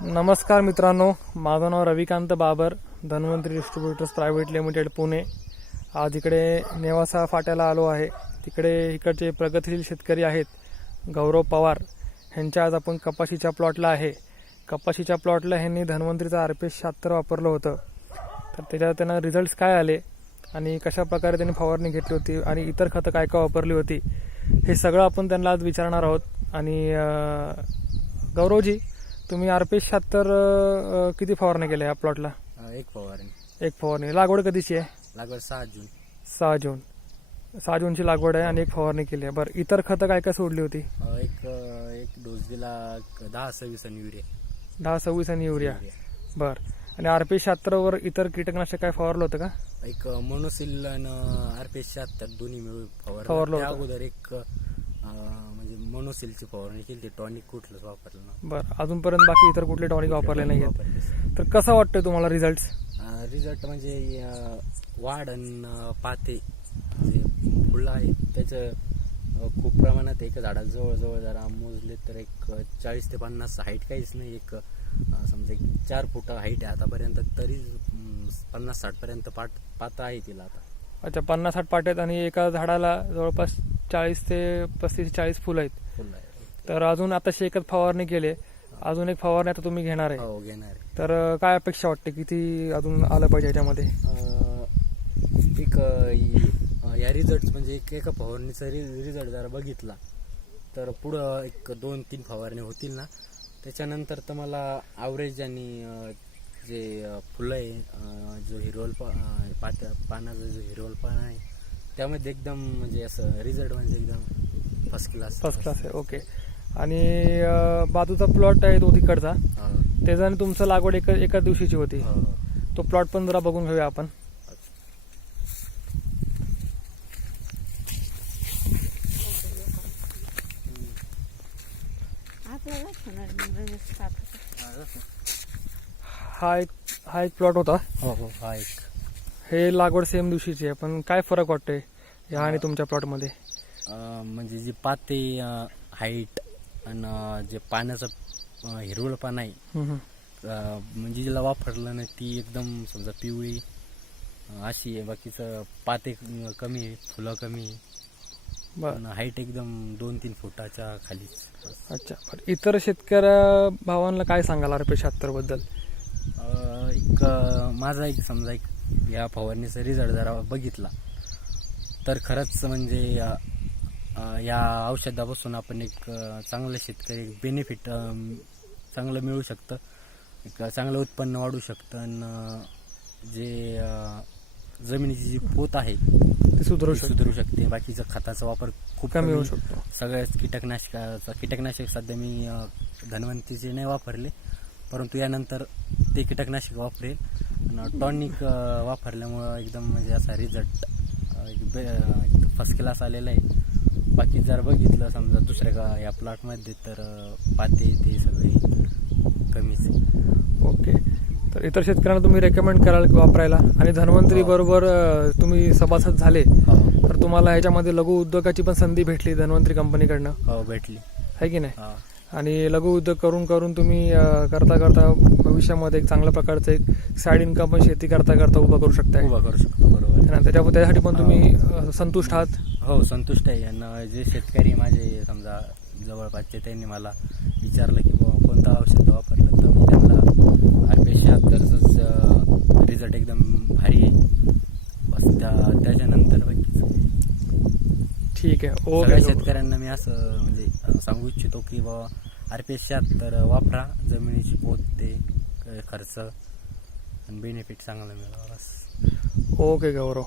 नमस्कार मित्रांनो, माझं नाव Ravikant Babar, Dhanvantari distributors private limited Pune. आज इकडे नेवासा फाट्याला आलो आहे. तिकडे इकडचे प्रगतशील शेतकरी आहेत गौरव पवार. ह्यांच्या आज आपण कपाशीच्या प्लॉटला आहे. कपाशीच्या प्लॉटला ह्यांनी धन्वंतरीचा RPS 76 वापरलं होतं. तर त्याच्यात त्यांना रिझल्ट्स काय आले आणि कशा प्रकारे त्यांनी फवारणी घेतली होती आणि इतर खतं काय काय वापरली होती, हे सगळं आपण त्यांना आज विचारणार आहोत. आणि गौरवजी, तुम्ही RPS 76 किती फवारणी केल्या या प्लॉटला? एक फवारणी. एक फवारणी. लागवड कधीची आहे? लागवड 6 जून. 6 जूनची लागवड आहे आणि एक फवारणी केली आहे. बरं, इतर खतं काय काय सोडली होती? एक डोस दिला 10-26 आणि युरिया. 10-26 आणि युरिया. बरं, आणि RPS 76 वर इतर कीटकनाशक काय फवारलं होतं का? एक मोनोसिल आणि RPS 76 दोन्ही मिळून फवारलं होतं. अगोदर एक म्हणजे मोनोसिलची फवारणी केली, ते टॉनिक कुठलंच वापरलं ना. बरं, अजूनपर्यंत बाकी इतर कुठले टॉनिक वापरले नाही आहेत. तर कसा वाटतोय तुम्हाला रिझल्ट? रिझल्ट म्हणजे वाढ आणि पाते जे फुलं आहेत त्याचं खूप प्रमाणात. एक झाडाला जवळजवळ जरा मोजले तर एक 40 ते 50 हाईट काहीच नाही. एक समजा 4 फूट हाईट आहे आतापर्यंत, तरी 50-60 पर्यंत पाता आहे तिला आता. अच्छा, 50-60 पाट आहेत आणि एका झाडाला जवळपास 40 ते 35-40 फुलं आहेत. तर अजून आता एकच फवारणी केली, अजून एक फवारणी आता तुम्ही घेणार आहे? हो, घेणार आहे. तर काय अपेक्षा वाटते, किती अजून आलं पाहिजे याच्यामध्ये? एक या रिझल्ट म्हणजे एका फवारणीचा रिझल्ट जरा बघितला तर पुढं एक 2-3 फवारणी होतील ना, त्याच्यानंतर तर मला ॲव्हरेज आणि जे फुलं आहे, जो हिरवल पानाचा जो हिरवलपणा आहे त्यामध्ये एकदम म्हणजे असं रिझल्ट म्हणजे एकदम फर्स्ट क्लास आहे. ओके. आणि बाजूचा प्लॉट आहे तो तिकडचा, त्याच्याने तुमचं लागवड एका दिवशीची होती. तो प्लॉट पण जरा बघून घेऊया आपण. हा एक प्लॉट होता. हो, हा एक. हे लागवड सेम दिवशीची आहे, पण काय फरक वाटतोय ह्या आणि तुमच्या प्लॉटमध्ये? म्हणजे जी पाते हाईट आणि जे पाण्याचा हिरवळपणा आहे, म्हणजे जिला वापरलं ना ती एकदम समजा पिवळी अशी आहे. बाकीचं पाते कमी आहे, फुलं कमी आहे, हाईट एकदम 2-3 फुटाच्या खालीच. अच्छा, इतर शेतकऱ्या भावांना काय सांगाल RPS 76 बद्दल? एक माझा एक समजा एक या फवारणीचा रिझल्ट जरा बघितला तर खरंच म्हणजे या औषधापासून आपण एक चांगलं शेतकरी बेनिफिट चांगलं मिळू शकतं. एक चांगलं उत्पन्न वाढू शकतं आणि जे जमिनीची जी पोत आहे ती सुधारू शकते. बाकीचा खताचा वापर खूप कमी होऊ शकतो. सगळ्याच कीटकनाशक सध्या मी धन्वंतरीचे नाही वापरले, परंतु यानंतर ते कीटकनाशक वापरेल. टॉनिक वापरल्यामुळं एकदम म्हणजे असा रिझल्ट फर्स्ट क्लास आलेला आहे. बाकी जर बघितलं समजा दुसऱ्या या प्लॉटमध्ये तर पाते ते सगळे कमीच आहे. ओके. तर इतर शेतकऱ्यांना तुम्ही रेकमेंड कराल वापरायला? आणि धन्वंतरी बरोबर तुम्ही सभासद झाले तर तुम्हाला ह्याच्यामध्ये लघु उद्योगाची पण संधी भेटली धन्वंतरी कंपनीकडनं? हो, भेटली आहे की नाही? आणि लघु उद्योग करून तुम्ही करता भविष्यामध्ये एक चांगल्या प्रकारचं एक साईड इन्कम पण शेती करता उभा करू शकता. बरोबर. त्याच्यासाठी पण तुम्ही संतुष्ट आहात? हो, संतुष्ट आहे. आणि जे शेतकरी माझे समजा जवळपासचे त्यांनी मला विचारलं की बाबा कोणतं औषध वापरलं, तर मी त्यांना RPS 76च रिझल्ट एकदम भारी आहे. बस त्याच्यानंतर बाकीचं ठीक आहे. सगळ्या शेतकऱ्यांना मी असं म्हणजे सांगू इच्छितो की बाबा RPS 76 वापरा. जमिनीची पोत, ते खर्च आणि बेनिफिट चांगला मिळावा. बस. ओके गौरव.